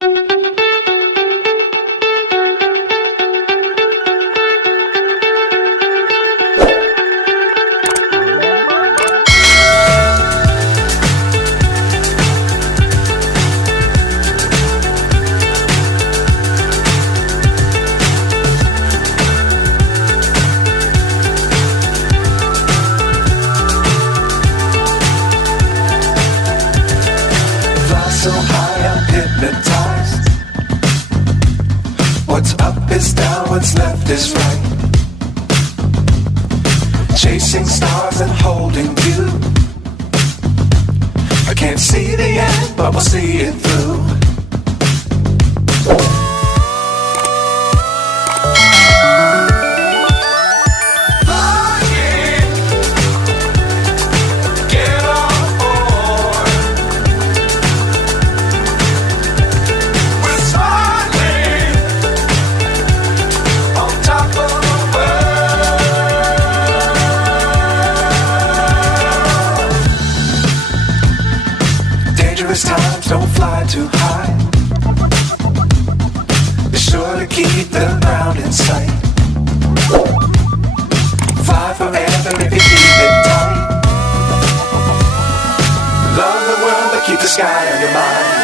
So high I'm hypnotized. What's up is down, what's left is right. Chasing stars and holding you. I can't see the end, but we'll see it through. Times don't fly too high. Be sure to keep the ground in sight. Fly forever if you keep it tight. Love the world but keep the sky on your mind.